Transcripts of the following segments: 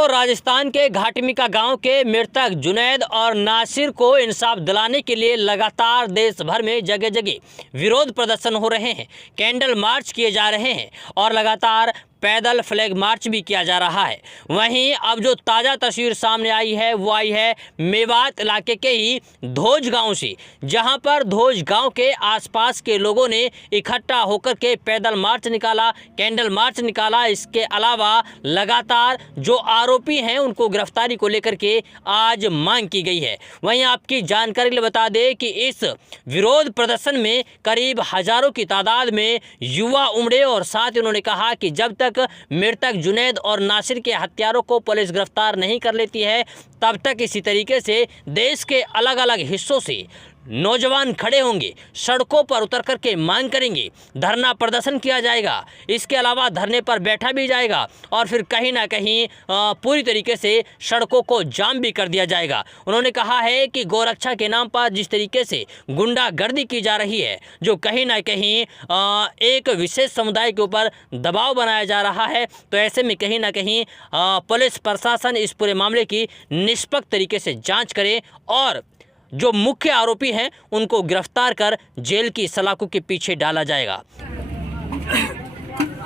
दोस्तों, राजस्थान के घाटमिका गांव के मृतक जुनैद और नासिर को इंसाफ दिलाने के लिए लगातार देश भर में जगह जगह विरोध प्रदर्शन हो रहे हैं, कैंडल मार्च किए जा रहे हैं और लगातार पैदल फ्लैग मार्च भी किया जा रहा है। वहीं अब जो ताज़ा तस्वीर सामने आई है वो आई है मेवात इलाके के ही धोज गांव से, जहां पर धोज गांव के आसपास के लोगों ने इकट्ठा होकर के पैदल मार्च निकाला, कैंडल मार्च निकाला। इसके अलावा लगातार जो आरोपी हैं उनको गिरफ्तारी को लेकर के आज मांग की गई है। वहीं आपकी जानकारी के लिए बता दें कि इस विरोध प्रदर्शन में करीब हजारों की तादाद में युवा उमड़े और साथ ही उन्होंने कहा कि जब तक मृतक जुनैद और नासिर के हत्यारों को पुलिस गिरफ्तार नहीं कर लेती है तब तक इसी तरीके से देश के अलग अलग हिस्सों से नौजवान खड़े होंगे, सड़कों पर उतर करके मांग करेंगे, धरना प्रदर्शन किया जाएगा। इसके अलावा धरने पर बैठा भी जाएगा और फिर कहीं ना कहीं पूरी तरीके से सड़कों को जाम भी कर दिया जाएगा। उन्होंने कहा है कि गौरक्षा के नाम पर जिस तरीके से गुंडागर्दी की जा रही है, जो कहीं ना कहीं एक विशेष समुदाय के ऊपर दबाव बनाया जा रहा है, तो ऐसे में कहीं ना कहीं पुलिस प्रशासन इस पूरे मामले की निष्पक्ष तरीके से जाँच करे और जो मुख्य आरोपी हैं उनको गिरफ्तार कर जेल की सलाखों के पीछे डाला जाएगा।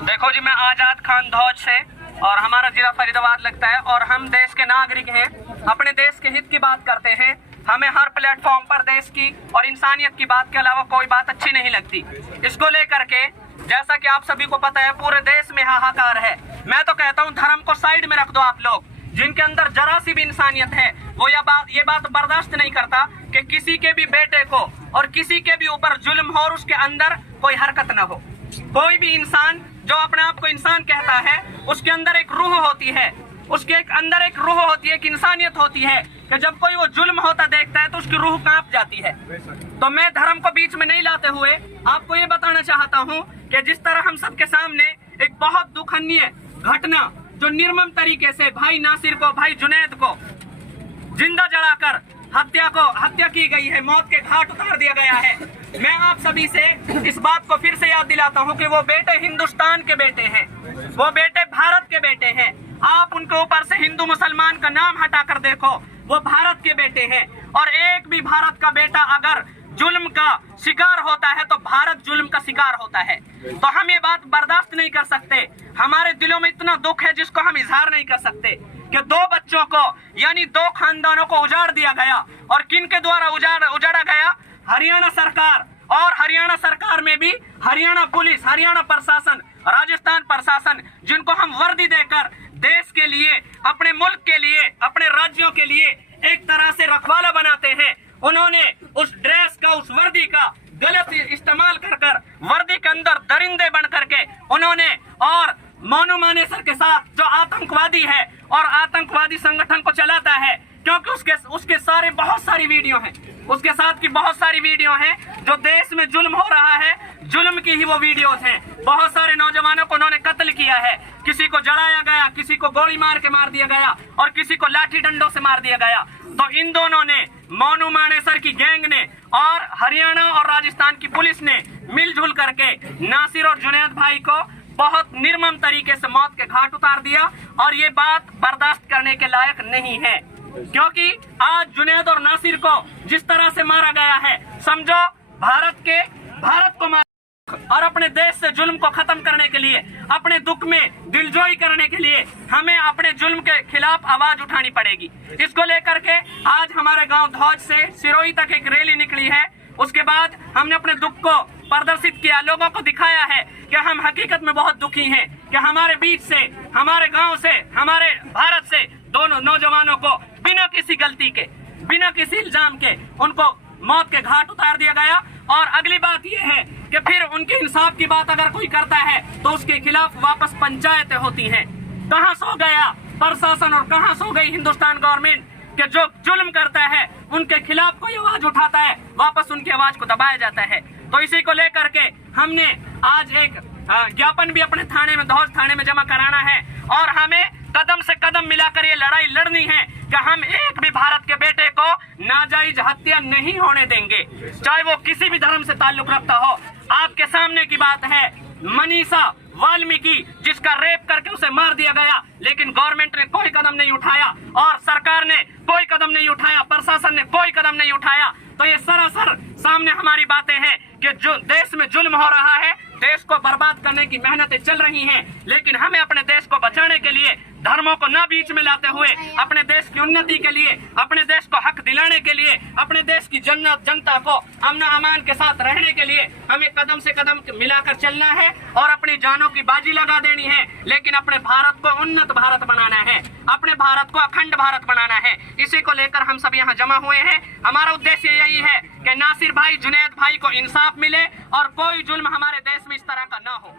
देखो जी, मैं आजाद खान धौज से और हमारा जिला फरीदाबाद लगता है और हम देश के नागरिक हैं, अपने देश के हित की बात करते हैं। हमें हर प्लेटफॉर्म पर देश की और इंसानियत की बात के अलावा कोई बात अच्छी नहीं लगती। इसको लेकर के जैसा कि आप सभी को पता है पूरे देश में हाहाकार है। मैं तो कहता हूँ धर्म को साइड में रख दो। आप लोग जिनके अंदर जरा सी भी इंसानियत है वो ये बात बर्दाश्त नहीं करता कि किसी के भी बेटे को और किसी के भी ऊपर जुल्म हो और उसके अंदर कोई हरकत न हो। कोई भी इंसान जो अपने आप को इंसान कहता है उसके अंदर एक रूह होती है, उसके अंदर एक रूह होती है, एक इंसानियत होती है कि जब कोई वो जुल्म होता देखता है तो उसकी रूह कांप जाती है। तो मैं धर्म को बीच में नहीं लाते हुए आपको ये बताना चाहता हूँ कि जिस तरह हम सबके सामने एक बहुत दुखनीय घटना जो निर्मम तरीके से भाई नासिर को, भाई जुनैद को जिंदा जलाकर हत्या की गई है, मौत के घाट उतार दिया गया है। मैं आप सभी से इस बात को फिर से याद दिलाता हूं कि वो बेटे हिंदुस्तान के बेटे हैं, वो बेटे भारत के बेटे हैं। आप उनके ऊपर से हिंदू मुसलमान का नाम हटाकर देखो, वो भारत के बेटे हैं। और एक भी भारत का बेटा अगर जुल्म का शिकार होता है तो भारत जुल्म का शिकार होता है। तो हम ये बात बर्दाश्त नहीं कर सकते। हमारे दिलों में इतना दुख है जिसको हम इजहार नहीं कर सकते कि दो बच्चों को यानी दो खानदानों को उजाड़ दिया गया। और किन के द्वारा उजाड़ा गया? हरियाणा सरकार। और हरियाणा सरकार में भी हरियाणा पुलिस, हरियाणा प्रशासन, राजस्थान प्रशासन, जिनको हम वर्दी देकर देश के लिए, अपने मुल्क के लिए, अपने राज्यों के लिए एक तरह से रखवाला बनाते हैं, उन्होंने उस ड्रेस का, उस वर्दी का गलत इस्तेमाल कर वर्दी के अंदर दरिंदे बन करके उन्होंने और मोनू मानेसर के साथ जो आतंकवादी है और आतंकवादी संगठन को चलाता है, क्योंकि उसके सारे बहुत सारी वीडियो हैं, उसके साथ की बहुत सारी वीडियो हैं जो देश में जुल्म हो रहा है, जुल्म की ही वो वीडियोस हैं। बहुत सारे नौजवानों को उन्होंने कत्ल किया है, किसी को जलाया गया, किसी को गोली मार के मार दिया गया और किसी को लाठी डंडों से मार दिया गया। तो इन दोनों ने, मोनू मानेसर की गैंग ने और हरियाणा और राजस्थान की पुलिस ने मिलजुल करके नासिर और जुनैद भाई को बहुत निर्मम तरीके से मौत के घाट उतार दिया। और ये बात बर्दाश्त करने के लायक नहीं है, क्योंकि आज जुनैद और नासिर को जिस तरह से मारा गया है, समझो भारत को और अपने देश से जुल्म को खत्म करने के लिए, अपने दुख में दिलजोई करने के लिए हमें अपने जुल्म के खिलाफ आवाज उठानी पड़ेगी। इसको लेकर के आज हमारे गांव धौज से सिरोही तक एक रैली निकली है। उसके बाद हमने अपने दुख को प्रदर्शित किया, लोगों को दिखाया है कि हम हकीकत में बहुत दुखी हैं कि हमारे बीच से, हमारे गांव से, हमारे भारत से दोनों नौजवानों को बिना किसी गलती के, बिना किसी इल्जाम के उनको मौत के घाट उतार दिया गया। और अगली बात यह है कि फिर उनके इंसाफ की बात अगर कोई करता है तो उसके खिलाफ वापस पंचायतें होती हैं। कहां सो गया प्रशासन और कहां सो गई हिंदुस्तान गवर्नमेंट कि जो जुल्म करता है उनके खिलाफ कोई आवाज उठाता है, वापस उनकी आवाज को दबाया जाता है। तो इसी को लेकर के हमने आज एक ज्ञापन भी अपने थाने में, धौज थाने में जमा कराना है और हमें कदम से कदम मिलाकर ये लड़ाई लड़नी है कि हम एक भी भारत के बेटे को नाजायज हत्या नहीं होने देंगे, चाहे वो किसी भी धर्म से ताल्लुक रखता हो। आपके सामने की बात है, मनीषा वाल्मीकि जिसका रेप करके उसे मार दिया गया, लेकिन गवर्नमेंट ने कोई कदम नहीं उठाया और सरकार ने कोई कदम नहीं उठाया, प्रशासन ने कोई कदम नहीं उठाया। तो ये सरासर सामने हमारी बातें हैं कि जो देश में जुल्म हो रहा है, देश को बर्बाद करने की मेहनतें चल रही हैं, लेकिन हमें अपने देश को बचाने के लिए धर्मों को न बीच में लाते हुए, अपने देश की उन्नति के लिए, अपने देश को हक दिलाने के लिए, अपने देश की जनता को अमन अमान के साथ रहने के लिए हमें कदम से कदम मिलाकर चलना है और अपनी जानों की बाजी लगा देनी है। लेकिन अपने भारत को उन्नत भारत बनाना है, अपने भारत को अखंड भारत बनाना है। इसी को लेकर हम सब यहाँ जमा हुए हैं। हमारा उद्देश्य यही है कि नासिर भाई, जुनैद भाई को इंसाफ मिले और कोई जुल्म हमारे देश में इस तरह का ना हो।